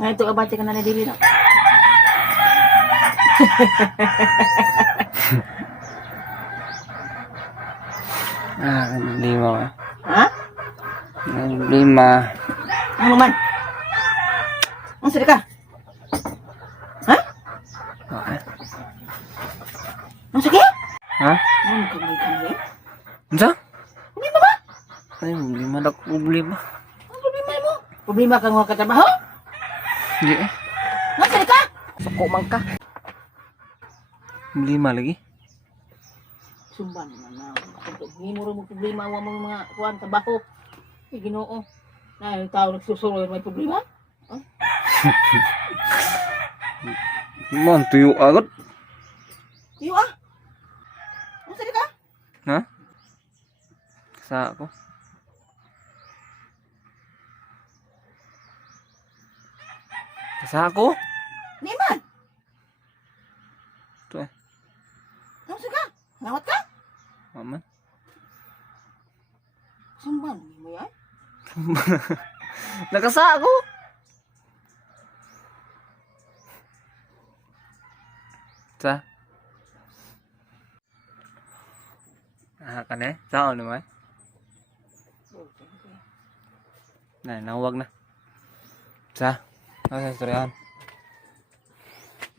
Nah, itu abate ka na na dili na. Lima. Ha? Lima. Ano man? Ang sari ka? Ha? Ang sakit? Ha? Ano kamay-kamay? Unsa? Hindi ba ba? Ay, lima na problema. Ang problema mo? Problema ka nga katrabaho? Hindi Ang sari ka? Sako man ka. Lima lagi. Sumban naman na. Hindi mo rin mo problema mo mga kuhan, trabaho. Ay, Ginoo. Na yung tao nagsusulo may problema? Man, tuyo agad. Iyo ah. Ang sari ka? Ha? Sa ako. Sa ako? Di man. Ito eh. Ang sari ka? Ngawat ka? Maman. Sumban mo yan? Nakasa ako. Sa? Ka na eh. Saan naman? Nawag na. Sa? Ano sa istoryahan?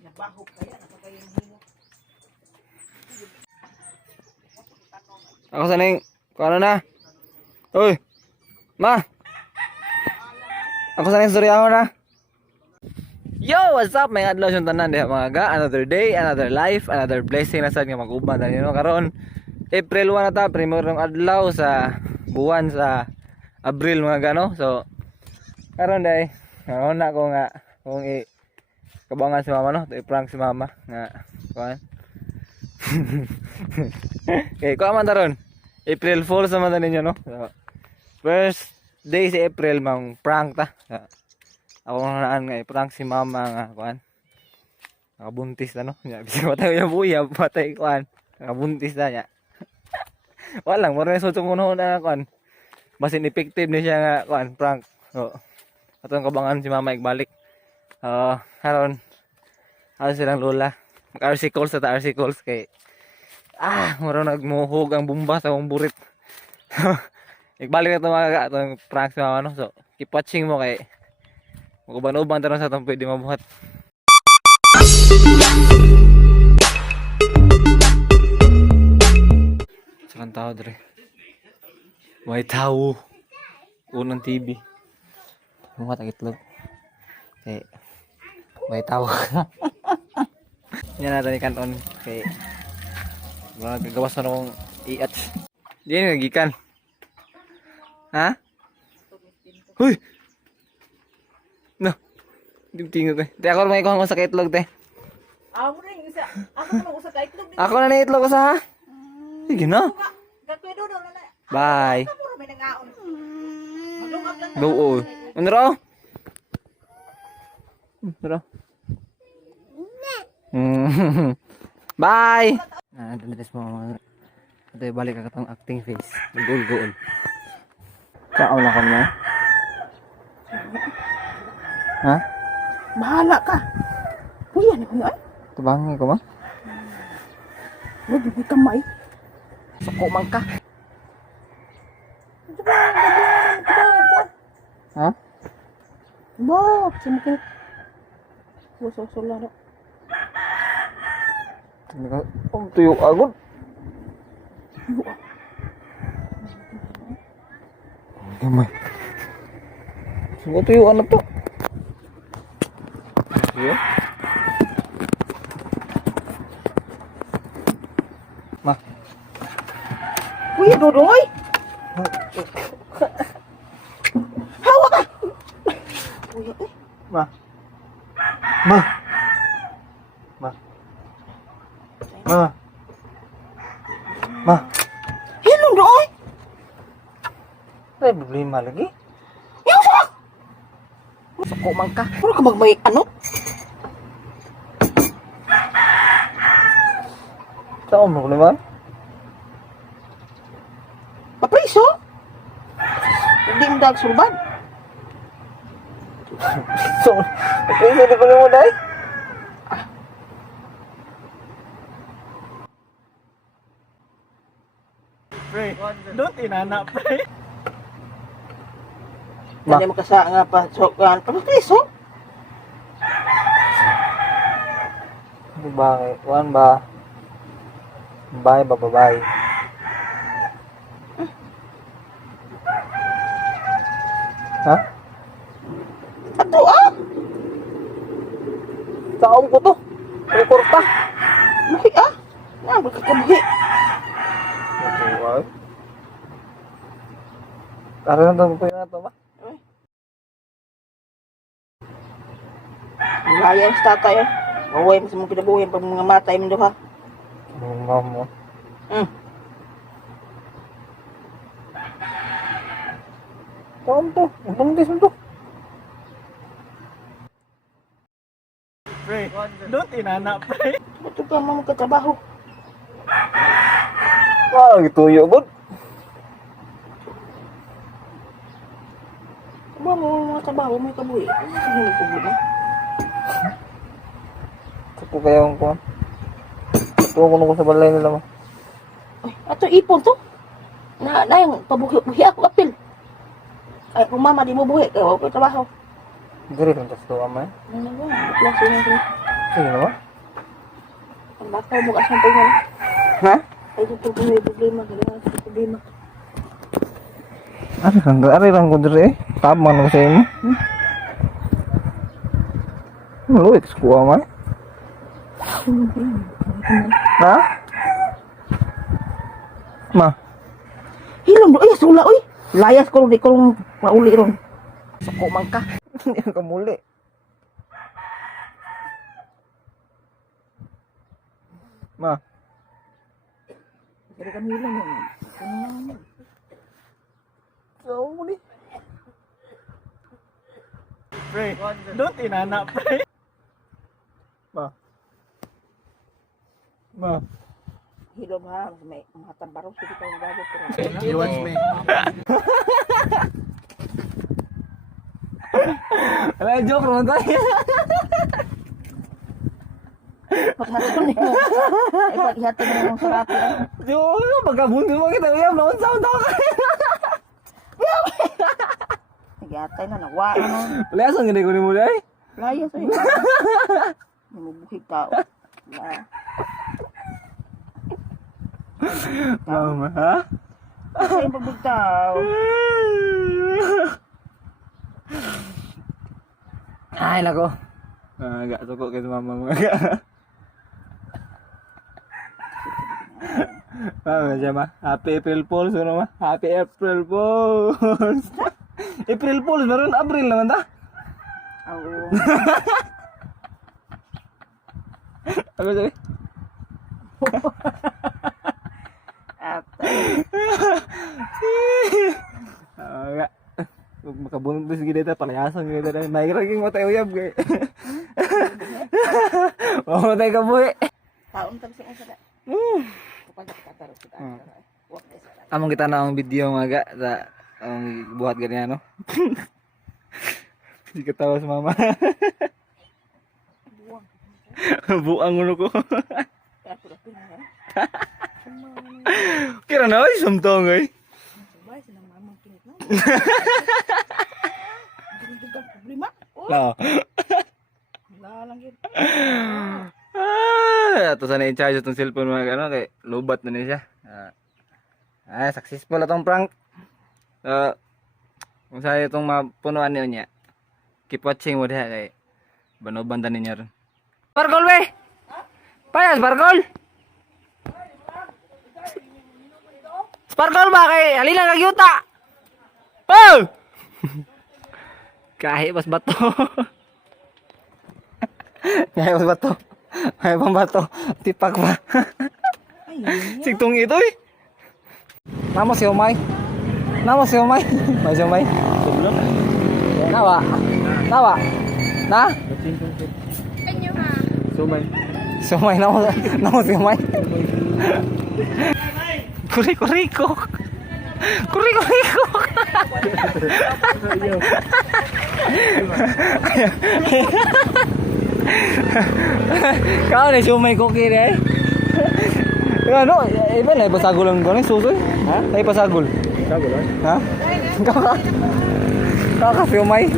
Nabaho kaya napagay yung himo. Ako sana yung... Kung ano na? Uy! Ma! Ako sana yung istoryahan na. Yo! What's up? May adlaw yung tanan diha mga ga. Another day, another life, another blessing na sa nga mag-uban na nyo. Karon April 1 na ta. Primorong adlaw sa buwan sa Abril mga ga no. So karon day. Karon na ko nga kung kabangan si mama no. I-prank si mama nga kuan. Okay, kuha man taron. April Fools naman na ninyo no. So, first day si April mang prank ta. So, ako naan nga i-prank si mama nga kuan. Nakabuntis na no. Nya bisag patay yung buya, patay kuan. Nakabuntis na nya. Walang mo rin sutong kuno na kuan. Basin effective ni siya nga kuan prank. So, atong kabangan si mama igbalik. Karon ano silang lola. RC calls at RC calls kay moro nagmuhog ang bumba sa akong burit. Igbalik na ito mga atong prank si mama no. So keep watching mo kay maguban-uban taron sa atong pwede mabuhat. Saan tao dre? May tao. Unang TV. Mga tagitlog. Okay. May tao. Yan natin ikan-on. Okay. Mga gagawas na akong i-atch. Di yan nagikan. Ha? Huy! No. Di tingin ko. Di ako may kuha ko sa kaitlog te. Ako rin isa. Ako naman usa ka itlog. Ako na naitlog ko sa ha? Sige na. Gagwedo do na. Bye. Ako may nangaon. Maglungag lang. Go. Ano raw? Ano raw? Bye. Dalitas mo mga. Ito balik ka katong acting face. Gul-gul. Saan na ko na? Ha? Bahala ka. Kuya ni kuya. Tubangin ko ba? Wag di kamay. Sako man ka. Ha? Bok, semakin. Wala na. Tuyo agad. Gamay. Sige tuyo ano to? Tuyo? Ma. Kuya Dodoy. Hawa ka. Kuya eh. Ma. Ma. Ma. Ma. Ma. Hello Doy. Ay, problema lagi. Yang sak. Sako man ka. Puro ka magmay ano? Saan mo naman? Papriso? Hindi mo dag sulban. So, okay, di pa mo dahil. Pre, don't inana, pre. Ma. Hindi makasa nga pa. So, pagkakriso. Bakit? Kuan ba? Bye, bye. Ha? Ato ah! Taong ko to. Rekorta. Buhi ah! Na, magkakabuhi. Wow. Tara na to, na to ba? Ang layang sa tatay ah. Maway mo sa mga kinabuhi pag mga matay mo doon ha. Mo. Taong to. Ang buntis mo to. Pre, don't inana, pre. Ba't ka mo magkatrabaho? Wah, gituyo bud. Ba mo mga trabaho, may kabuhi. Ano sa mga problema? Ako kaya ang kuan. Ito ko sa balay nila mo. Ay, ato ipon to. Na yung pabuhi ako apil. Ay, kung mama di mo buhi, kaya wala ko trabaho. Diri lang tas to amay. Ano ba? Bakla siya nga. Sige naman. Ang baka mo kasi ang tingin. Ha? Ay, ito po may problema. Kailangan sa problema. Ari lang ko diri eh. Tama no sa imo. Luit ko amay. Ha? Ma. Hilom do, ay, sula, oy. Layas ko, di ko mauli ron. Sako man ka. Hindi ka muli. Ma. Dari kami hilom mo. So, muli. Pre, don't inana, pre. Ma. Ma. Hilom ha, may mga tambarong, sige tayong gagot. You want me? Wala joke naman tayo. Paghatun mo. Ay, paghatun mo yung sarapi. Joke, pagkabundo mo kita uyab naman sound ako. Nagatay na, nawa na. Wala sang gini ko ni mo dai. Layas, oy. Namubuhig tao. Wala. Mama, ha? Ay, pagbugtaw. Ay, nako. Agak suko kay mama mo. Mama siya ma. Happy April Fools, ano ma? Happy April Fools. April Fools, meron April naman ta. Oo. Ano sabi? At, Agak. Huwag makabuntis gini ta, palayasan gini ta. Nairaging matay uyab kay. Oh, matay ka buhi. taon kami sa isa. Kapag nakataro kita. Huwag na isa. Among kita na ang video mga sa ang buhat ganyan no. Hindi ka tawa sa mama. Buwang. Buang ulo ko. Kaya ako lapin ha. Kira na ay samtong ay. Sabay, sinang mamang kinit na. Ang dugang problema. No. Wala lang yun. Ato sana in charge itong cellphone mga ano kay lobat na niya siya. Successful atong prank. Kung saan itong mapunuan niya. Keep watching mo diha kay banoban ta niya ron. Sparkle we. Payas sparkle. Sparkle ba kay halina kag yuta. Oh! Kahit mas bato. Kahit mas bato. Kahit pang bato. Tipak pa. Ayun. Sigtong ito eh. Namo si Omay. Namo si Omay. May si Omay. Nawa. Nawa. Na? Sumay. Si Omay namo. Namo si Omay. Kuri-kuri ko. Kuri ko. Kau ni sumay cookie deh. Ano, iba na ipasagol ang gano'n susoy? Ha? Ay pasagol. Sagol ah. Ha? Kaka sumay.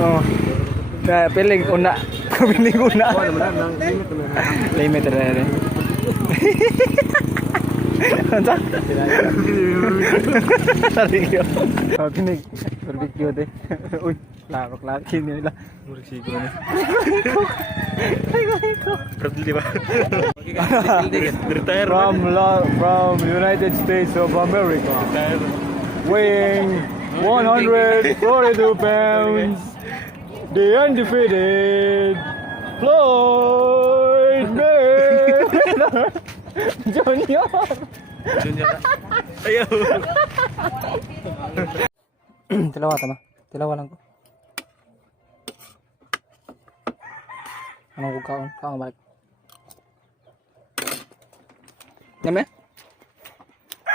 Oh. Na piling una. Piling una. Limit na rin. Ano? Sariyo. Kinig. Barbecue deh. Uy, lakok-laki nila. Murag siguro na. Di ba? From United States of America. Weighing 142 pounds. The undefeated Floyd Mayweather Junior. Ayaw. Tilawa tama. Tilawa lang ko. Anong ko kaon? Kaon balik. Yame?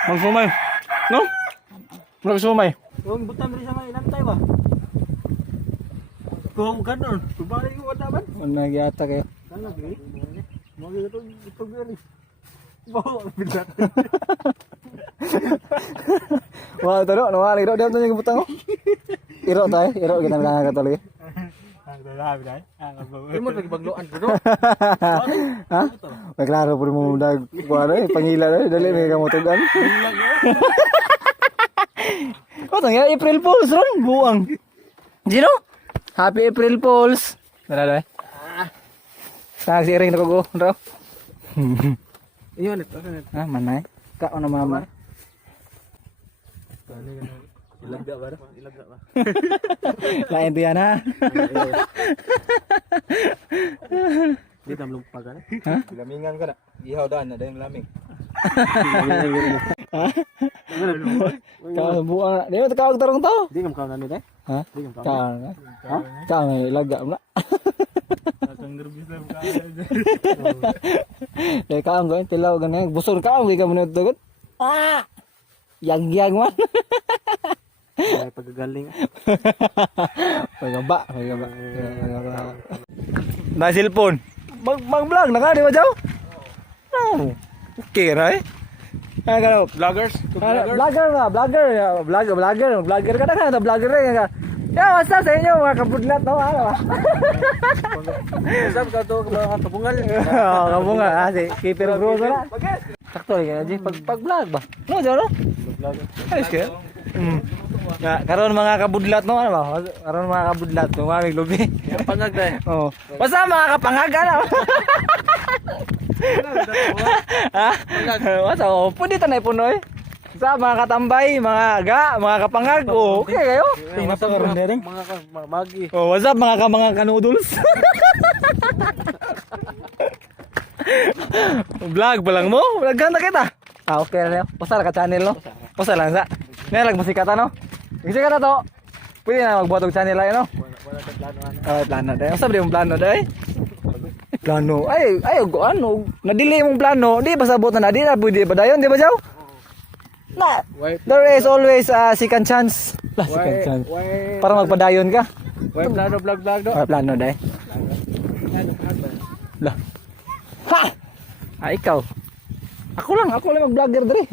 Magsumay. No? Magsumay. Kung butam rin sa mga inantay ba? Kung ganon, kubalik ko wala man. Ano nagyata kayo? Sana gri. Mo gitu ito gari. Bawa bilat. Wah, tado, nawali do daw yung butang. Iro tay, iro kita nakakatali. Imo lagi bagloan bro. Ha? Maglaro po mo dag kuano pangila dali may kamotogan. Oh, tangya April Fools ron, buang. Gino? Happy April Fools. Dala. Sa si ring ko ro. Iyo nito. Ah, manay. Ka ono mama. Ilagda ba? Ilagda ba? Lain tu yan ha. Di tamlong pagan. Ha? Lamingan ka na. Ihaw daan na dayong laming. Kau buang. Dia tu kau tarong tau. Di kam kaw na nito. Ha? Di kam kaw. Kau. Ha? Kau may laga mo na. Atang nervous na ka. Dai kau go tilaw ganang busur kau gi ka mo tugot. Ah! Yang man. Ay pagagaling. Pagaba. Na cellphone. Mag-vlog na ka di ba jaw? No. Okay ra eh. Ano Vloggers? Vlogger ka na vlogger ka. Ya, basta sa inyo mga kabudlat no ano ba? Sab ka to kabungal. Oh, kabungal si Keeper Bro na. Sakto lagi aja pag-vlog ba? No, jaro. Vlogger. Ayos ka. Ya, karon mga kabudlat no ano ba? Karon mga kabudlat no, mamig lubi. Pangag dai. Oh. Basta mga kapangag ano. Ha? Wasa oh, pwede tanay punoy. Sa mga katambay, mga aga, mga kapangag. Oh, okay kayo. Mata karon dereng. Mga magi. Oh, what's up mga kanoodles? Vlog pa lang mo? Vlog ka na kita. Ah, okay na. Basta ka channel no. Basta lang sa. Nalag masikat ano? Masikat na to. Pwede na magbuhat og channel ay no. Wala ka plano ano. Ah, plano dai. Basta yung plano dai. Plano. Ay, ano? Nadili mong plano. Di basta buhat na di na pwede pa dayon, di ba jaw? Na. There is always a second chance. Second chance. Para magpadayon ka. Why plano vlog do? Ah, plano dai. Lah. Ha! Ah, ikaw. Ako lang mag-vlogger dre.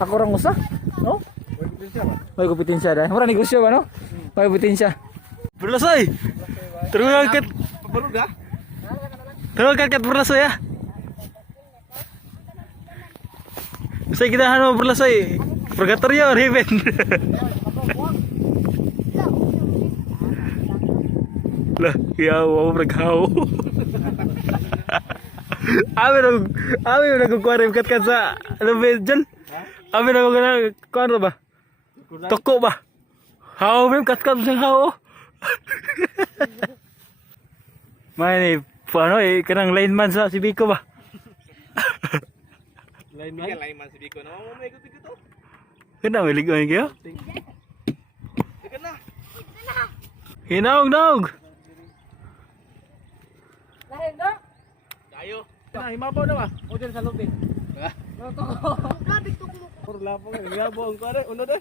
Ako lang usa. No? May kompetensya dai. Mura negosyo ba no? May kompetensya. Berlasoy. Terus ket. Barug ga? Terus ket berlasoy ya. Bisa kita hanu berlasoy. Purgatorio heaven. Lah, ya wow bergau. Abi udah kukuarin kat sa lebih jel. Abi udah kukuarin ba? Toko ba? How mem kat sa how? May paano kanang lineman sa si Biko ba? Lain man si Biko no. May ikot to. Kena may ligoy kayo? Tekan na. Hinaog. Tayo. Na himabaw na ba? O diyan sa lobby. Por lapo nga, ngabong ko rin, uno doy.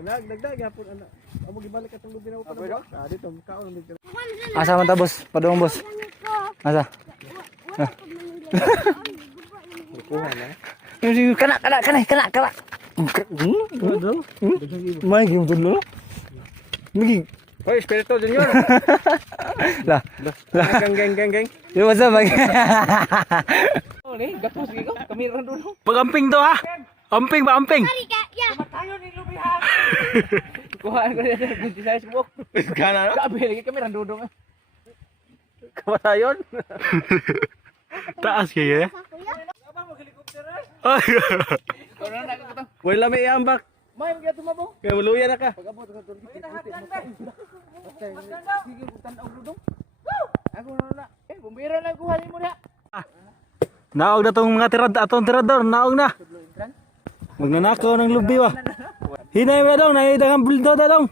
Nagdag yapon ana. Amo gibalik atong lubi na ko pa. Ah, dito kaon dito. Asa man ta boss? Padung boss. Asa? Kuha na. Kana. Ano? May game dulu. Migi. Hoy, espiritu junior. Lah. Geng. Yo what's up? Oh, ni gapos gigo. Kami ron dulu. Pagamping to ha. Amping ba amping? Tayo ni lubihan. Kuhaan ko dito, hindi saya subok. Kana no? Sabi lagi kami ron dudong. Kamatayon. Taas kaya. Ay. Corona na ko to. Wala may iambak. May mga tumabo. Kaya maluya na ka. Pagabot ka to. Sige, butan og dudong. Ako na. Bumbira na kuha mo na. Naog na tong mga atong tirador, naog na. Magnanakaw ng lubi wa. Hinay mo dong, naidagang buldo dong.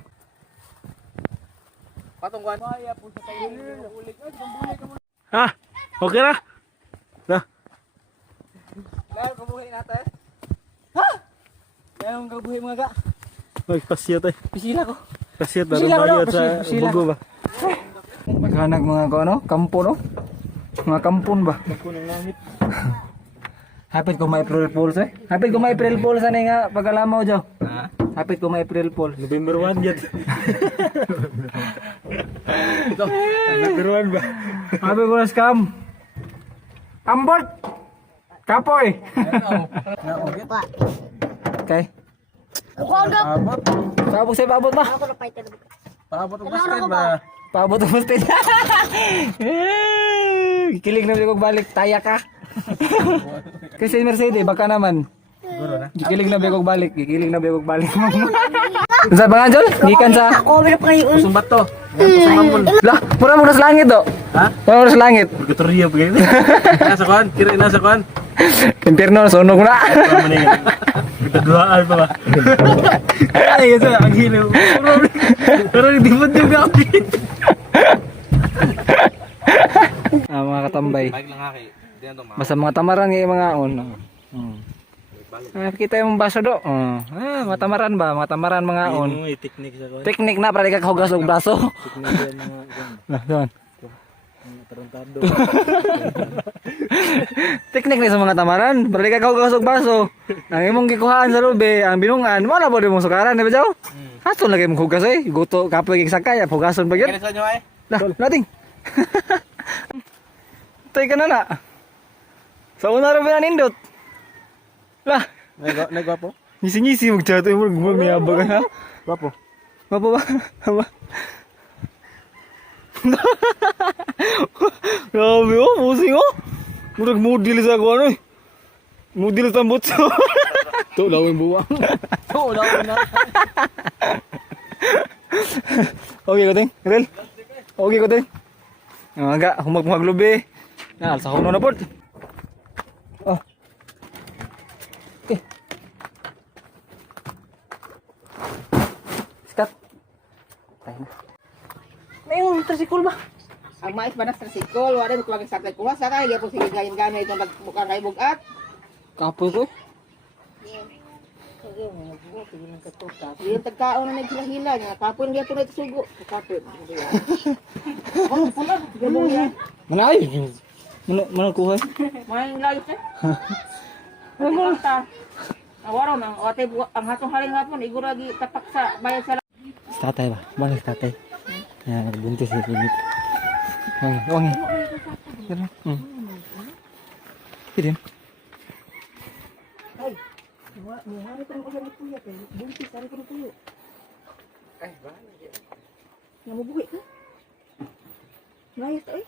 Patong kuan. Maya po sa tayo. Ulit na, bumbuli ka mo. Ha? Okay na? Na. Lalo kabuhay natin. Ha? Lalo kabuhay mga ga. Ay, pasyat eh. Pisila ko. Pasyat na Pisila ko daw, bayad sa pisila. bugo ba? Maghanag mga ko ano? Kampo no? Mga kampon ba? Ako ng langit. Hapit ko may April Fools eh. Hapit ko may April Fools ani nga pagkalamaw jo. Ha? Hapit ko may April Fools. November 1 yet. November 1 ba? Hapit ko na scam. Ambot. Kapoy. Okay. Abot. Sabog sa abot ba? Paabot ang basket ba? Paabot mo stin. Kilig na bigog balik taya ka. Kasi Mercedes baka naman. Siguro na. Gikilig na bigog balik, gikilig na bigog balik. Sa mga Jol, gikan sa Sumbat to. Sa mamon. lah, mura mo sa langit do. Ha? Mura mo sa langit. Gatorya ba ganyan? Nasa kuan, kira nasa kuan. Impierno sunog na. Pamaningan. Kitaduaan pa ba? Ay, kasi ang hilo. Pero hindi mo din gawin. Mga katambay. Bike lang haki. Di na to Basta mga tamaran nga yung mga on. Kita yung baso do. Mga tamaman ba? Mga tamaran mga on. May technique sa kuan. Teknik na para di ka kahugas og braso. Technique yan mga kuan. Nah, doon. Tarantado. Teknik ni sa mga tamaran, para di ka kahugas og braso. Ang imong gikuhaan sa lube, ang binungan, mo na po di mong sukaran, di ba jaw? Hason lagi mong hugas eh. Guto kapoy kig sakay, hugason ba gyud? Kaya sa inyo ay? Lah, nating. Tay ka na na. Sa una ra ba nindot? Lah, Nagwapo? ngisi-ngisi mag-chat mo gumamiyabag ha. Gwapo. Apa ba? Apa? Grabe oh, musing oh. Murag model sa ko ano eh. Model sa butso. To lawin buwang. Oo, daw na. Okay ko ting, Rel. Okay ko ting. Aga, humag lubi. Na, sa huno na pod. Oh. Okay. Stop. Tayo na. May yung tricycle ba? Ang mais ba na tricycle? Wala mo kulagay sa kuha sa kay gyapon sige gayon gamay itong nagbuka kay bugat. Kapoy ko. Yung tagkaon na naghila-hila nga kapon gyapon na sugo. Kapon. Oh, pula. Gabong yan. Manay. Mana kuha. May layo kay. Ano ta? Awaro nang ate ang hatong haring hapon iguragi tapak sa bayad sa Tatay ba? Balik tatay. Yan, nagbuntis si Pinit. Wangi. Pidin. ay. Mahari ko ko sa kuya kay buntis ari ko tuyo. Ay, ba? Namubuhi ka? Layas ay.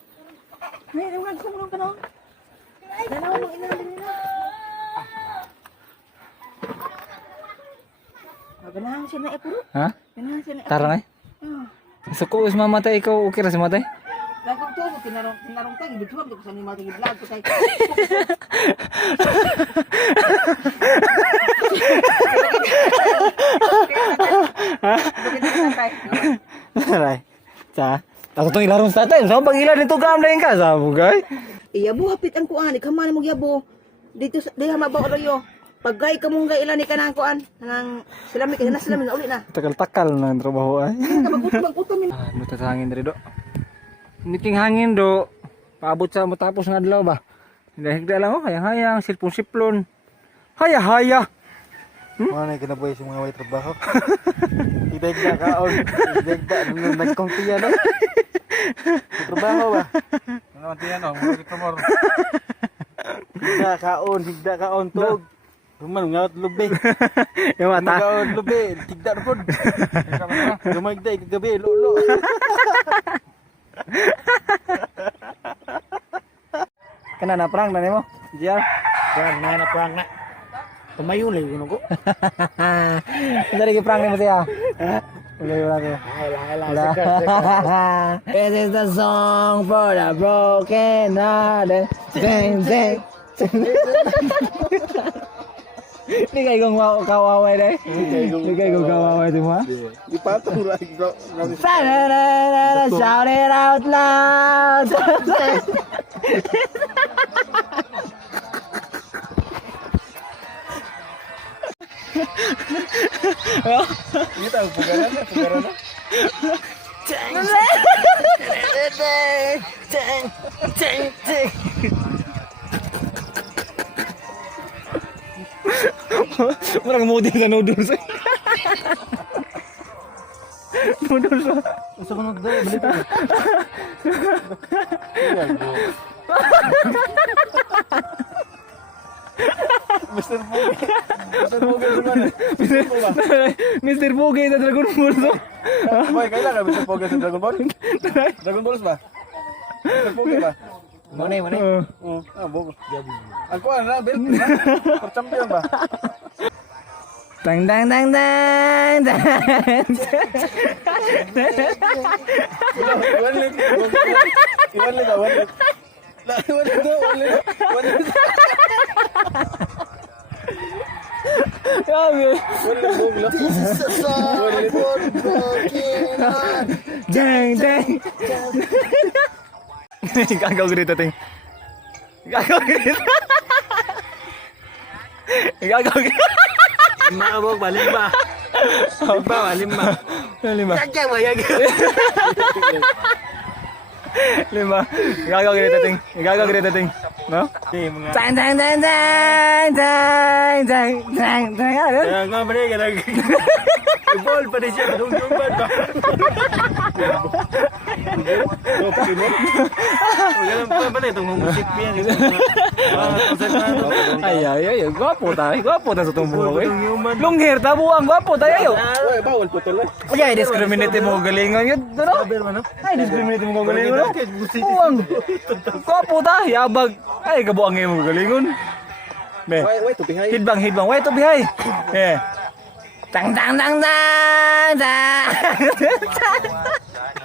Nay, ang nagsunod ka na. Dalaw mo ina nila. Ganahan siya na epuro. Ha? Ganahan siya na epuro. Tara na. So ko is mamatay ikaw okay ra si matay? Dagog to, tinarong tayo, gibituan ko sa nima tingid vlog ko tayo. Aray. Sa. Ako tong ilarong sa tatay. Sa pag ilar nito gam lain ka sa bugay. Iyabo hapit ang kuan, ikaman mo yabo. Dito diha mabaw royo. Pagay ka mong gailan ni kanang kuan, nang silami kay na silami na uli na. Takal-takal na ang trabaho ay. Magputo min. Ano ta hangin diri do? Niting hangin do. Paabot sa matapos ng adlaw ba? Higda lang oh, hayang-hayang, silpon-siplon. Haya-haya. Ano yung kinabuhi sa mga way trabaho? Idagda kaon. Idagda nung nagkongtiya no? Trabaho ba? Ano ang tiyan no? Mga kitomor. Higda kaon tog. Ruman ngawat lubi. Yung mata. Ngawat lubi, tigda na pod. Gumagda ikagabi lolo. Kana na prank na nimo? JR. Yan na prang na. Tumayo lay kuno ko. Dari ki prank nimo siya. Ulit wala ko. This is the song for the broken hearted. Ding ding. Ni kay gong kawaway dai. Ni kay gong kawaway tu ha. Ipatong lang bro. Shout it out loud. Ini tahu pugaran na. Murang model sa noodles. Noodles. Sa kuno dai balik. Mr. Pogi. Mr. Pogi gimana? Mr. Pogi sa Dragon Ball. Boy, kailan ka Mr. Pogi sa Dragon Ball? Dragon Balls ba? Mr. Pogi ba? Mana? Bogo. Ang kuan na, belt na. For champion ba? Tang tang tang tang tang. One leg. Dang dang. Gagaw grito ting. Gagaw grito. Gagaw grito. Lima ka bog, lima. Lima. Kaya ba yan? Lima. Gagaw grito ting. No? Tang tang tang tang tang tang tang tang. Kaya nga ba rin, ball pa rin siya, padung-dung ba? Ganun pa rin itong musik niya. Ay, gwapo tayo sa tumbuho eh. Long hair, tabuang, gwapo tayo. Bawal po tuloy. Ay, discriminate mo galingon yun, no? Ay, discriminate mo galingon, no? Buwang, gwapo tayo, yabag. Ay, kabuang mo galingon. Be, Wait, tupihay. hidbang, wait to bihay. Eh. Tang tang tang tang tang.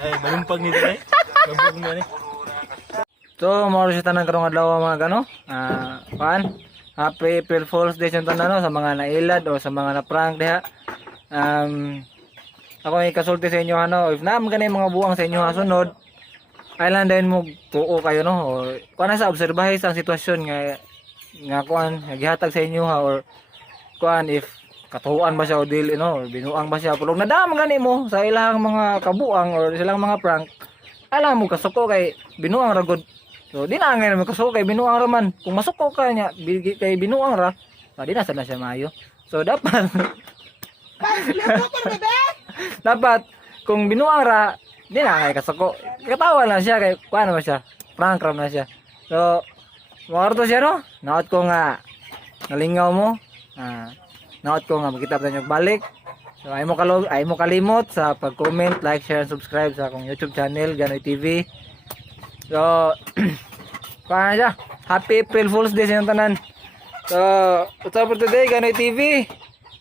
Ay, malumpag nito eh. Malumpag mo eh. So, moro siya tanang karong adlaw mga gano. Happy April Fool's Day sa tanan no sa mga nailad o sa mga na-prank diha. Ako ay kasulti sa inyo ano, if naam ganay mga buwang sa inyo sunod, kailan din mo tuo kayo no o kuan sa obserbahe sa sitwasyon nga kuan gihatag sa inyo ha or kuan if katuan ba siya o dili no, or binuang ba siya pulong nadam gani mo sa ilang mga kabuang or silang mga prank. Alam mo kasuko kay binuang ragod. So di na ngay mo kasuko kay binuang ra man. Kung masuko ka nya kay binuang ra, di na sana siya maayo. So dapat dapat kung binuang ra, di na ngay kasuko. Katawa lang siya kay kuan mo siya. Prank ra na siya. So maarto siya no. Naot ko nga nalingaw mo. Naot ko nga makita pa niyo balik. So ay mo kalimot sa pag-comment, like, share, and subscribe sa akong YouTube channel Ganoy TV. So paano siya? Happy April Fool's Day sa inyong tanan. So, what's up for today Ganoy TV?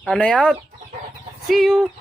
Anoy out. See you.